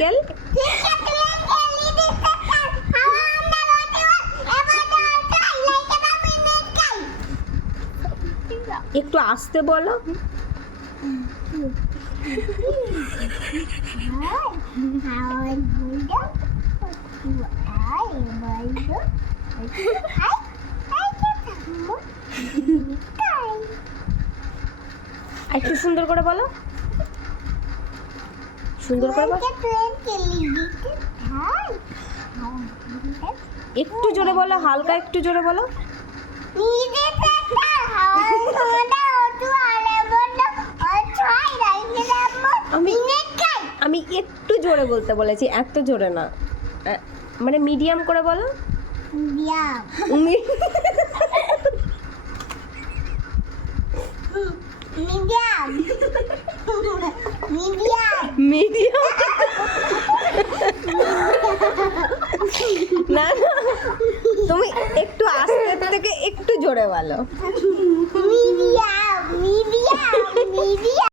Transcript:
Twinkle একটু আসতে বলো। একটু সুন্দর করে বলো। সুন্দর করে বলো একটু জোরে বলো হালকা একটু জোরে বলো। আমি আমি একটু জোরে বলতে বলেছি এত জোরে না। মানে মিডিয়াম করে বলো। মিডিয়াম মিডিয়াম মিডিয়াম না না। তুমি একটু আস্তে থেকে একটু জোরে বলো।